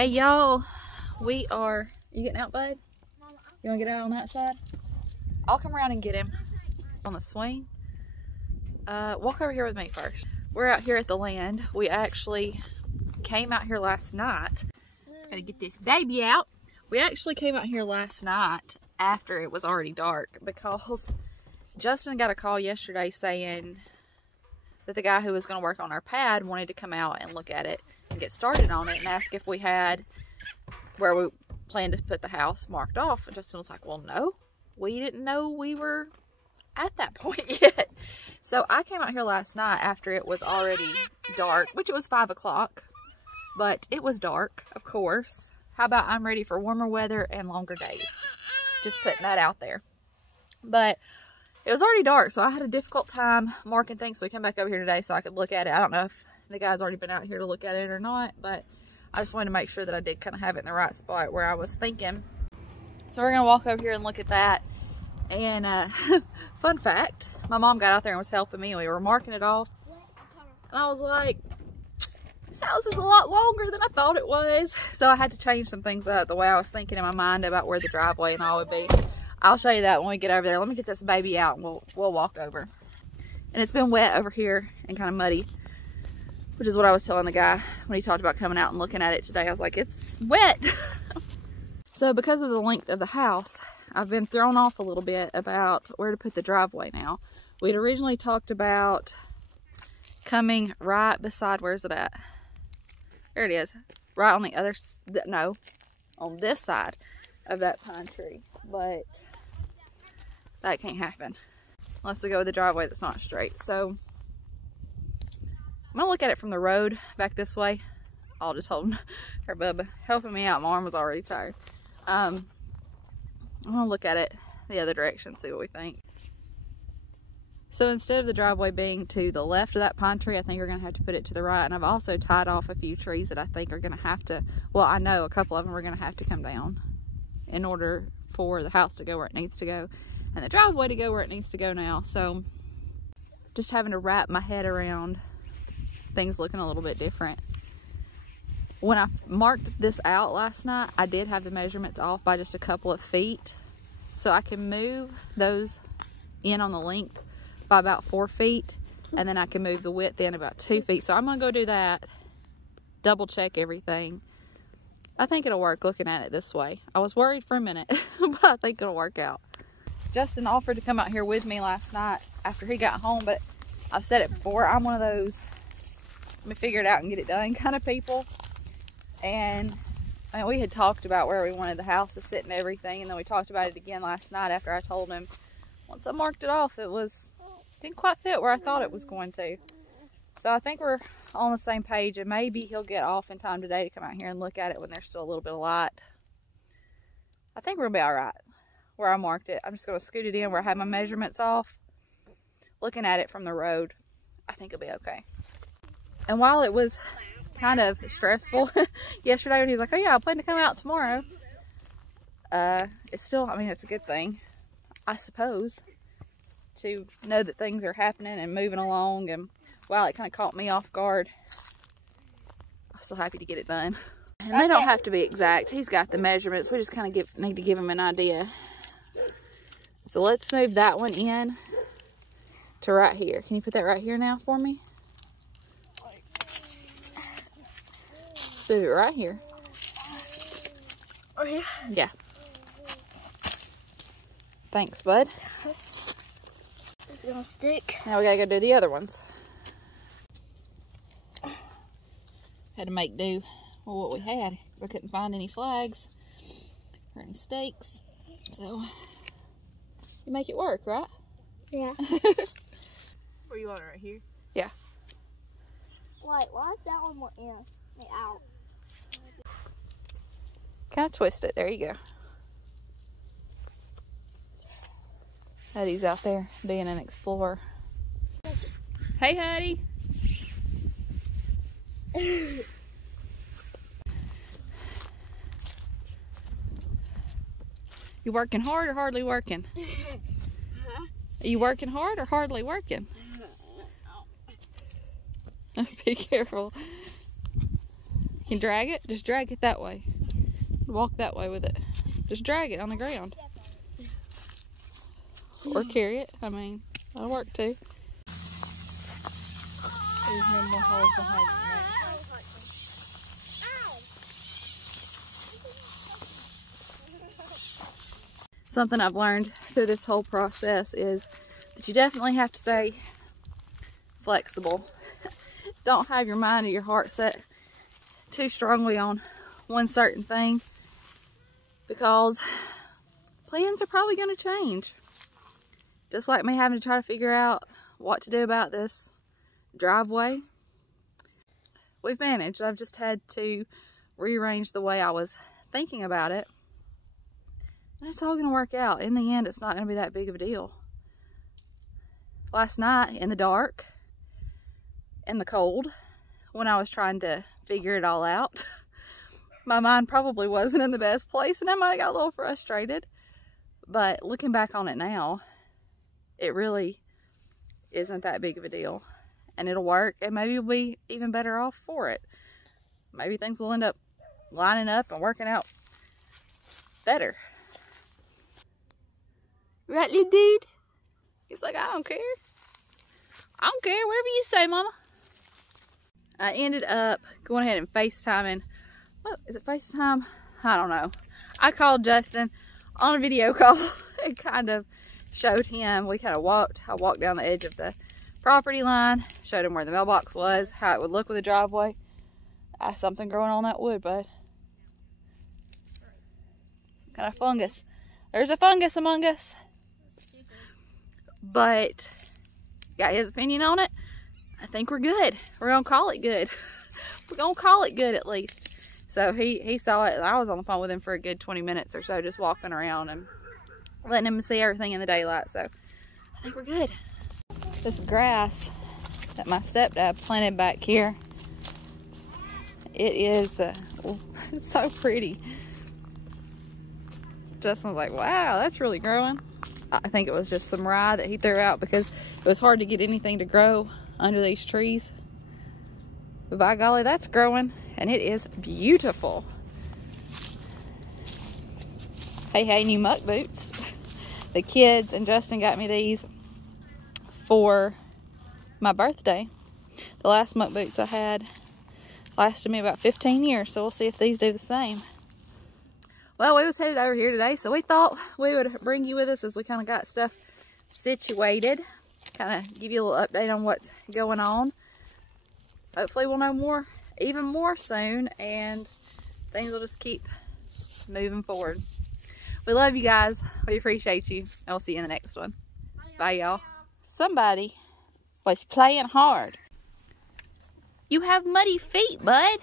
Hey y'all, we are, you getting out, bud? You wanna get out on that side? I'll come around and get him on the swing. Walk over here with me first. We're out here at the land. We actually came out here last night. Gotta get this baby out. We actually came out here last night after it was already dark because Justin got a call yesterday saying that the guy who was gonna work on our pad wanted to come out and look at it and get started on it and ask if we had where we planned to put the house marked off. And Justin was like, well, no, we didn't know we were at that point yet. So I came out here last night after it was already dark, which it was 5 o'clock, but it was dark, of course. How about I'm ready for warmer weather and longer days? Just putting that out there. But it was already dark, so I had a difficult time marking things. So we came back over here today so I could look at it. I don't know if the guy's already been out here to look at it or not, but I just wanted to make sure that I did kind of have it in the right spot where I was thinking. So we're gonna walk over here and look at that. And fun fact, my mom got out there and was helping me, and we were marking it off. And I was like, this house is a lot longer than I thought it was. So I had to change some things up the way I was thinking in my mind about where the driveway and all would be. I'll show you that when we get over there. Let me get this baby out and we'll walk over. And it's been wet over here and kind of muddy, which is what I was telling the guy when he talked about coming out and looking at it today. I was like, it's wet. So because of the length of the house, I've been thrown off a little bit about where to put the driveway now. We'd originally talked about coming right beside, where's it at? There it is. Right on the other, no, on this side of that pine tree. But that can't happen unless we go with the driveway that's not straight. So I'm gonna look at it from the road back this way. I'll just hold her, Bubba, helping me out. My arm was already tired. I'm gonna look at it the other direction, see what we think. So instead of the driveway being to the left of that pine tree, I think we're gonna have to put it to the right. And I've also tied off a few trees that I think are gonna have to, well, I know a couple of them are gonna have to come down in order for the house to go where it needs to go and the driveway to go where it needs to go now. So just having to wrap my head around things looking a little bit different. When I marked this out last night, I did have the measurements off by just a couple of feet. So I can move those in on the length by about 4 feet, and then I can move the width in about 2 feet. So I'm gonna go do that, double check everything. I think it'll work looking at it this way. I was worried for a minute, but I think it'll work out. Justin offered to come out here with me last night after he got home, but I've said it before, I'm one of those let me figure it out and get it done kind of people. And I mean, we had talked about where we wanted the house to sit and everything, and then we talked about it again last night after I told him once I marked it off, it didn't quite fit where I thought it was going to. So I think we're on the same page, and maybe he'll get off in time today to come out here and look at it when there's still a little bit of light. I think we're gonna be all right where I marked it. I'm just gonna scoot it in where I have my measurements off. Looking at it from the road, I think it'll be okay. And while it was kind of stressful yesterday when he was like, oh yeah, I plan to come out tomorrow, it's still, I mean, it's a good thing, I suppose, to know that things are happening and moving along. And while it kind of caught me off guard, I'm still happy to get it done. And they don't have to be exact. He's got the measurements. We just kind of need to give him an idea. So let's move that one in to right here. Can you put that right here now for me? Let's move it right here. Oh yeah? Yeah. Thanks, bud. It's gonna stick. Now we gotta go do the other ones. Had to make do with what we had because I couldn't find any flags or any stakes. So you make it work, right? Yeah. Where you want it, right here? Yeah. Wait, why is that one more in? Out. Kind of twist it. There you go. Huddy's out there being an explorer. Hey, Huddy. You working hard or hardly working? Are you working hard or hardly working? Be careful. can drag it? Just drag it that way. Walk that way with it. Just drag it on the ground. Or carry it. I mean, that'll work too. There's no more holes behind it, right? Something I've learned through this whole process is that you definitely have to stay flexible. Don't have your mind or your heart set too strongly on one certain thing, because plans are probably going to change. Just like me having to try to figure out what to do about this driveway. We've managed. I've just had to rearrange the way I was thinking about it. And it's all going to work out. In the end, it's not going to be that big of a deal. Last night, in the dark, in the cold, when I was trying to figure it all out, my mind probably wasn't in the best place, and I might have got a little frustrated. But looking back on it now, it really isn't that big of a deal. And it'll work, and maybe we'll be even better off for it. Maybe things will end up lining up and working out better. Right, little dude? He's like, I don't care. I don't care, whatever you say, Mama. I ended up going ahead and FaceTiming. What, is it FaceTime? I don't know. I called Justin on a video call and kind of showed him. We kind of walked. I walked down the edge of the property line, showed him where the mailbox was, how it would look with the driveway. Something growing on that wood, bud. Kind of fungus. There's a fungus among us. But got his opinion on it. I think we're good. We're gonna call it good. We're gonna call it good at least. So he saw it, and I was on the phone with him for a good 20 minutes or so, just walking around and letting him see everything in the daylight. So I think we're good. This grass that my stepdad planted back here, it is it's so pretty. Justin was like, wow, that's really growing. I think it was just some rye that he threw out because it was hard to get anything to grow under these trees. But by golly, that's growing, and it is beautiful. Hey, new muck boots. The kids and Justin got me these for my birthday. The last muck boots I had lasted me about 15 years, so we'll see if these do the same. Well, we was headed over here today, so we thought we would bring you with us as we kind of got stuff situated. Kind of give you a little update on what's going on. Hopefully we'll know more, even more soon, and things will just keep moving forward. We love you guys. We appreciate you. And we'll see you in the next one. Bye, y'all. Somebody was playing hard. You have muddy feet, bud.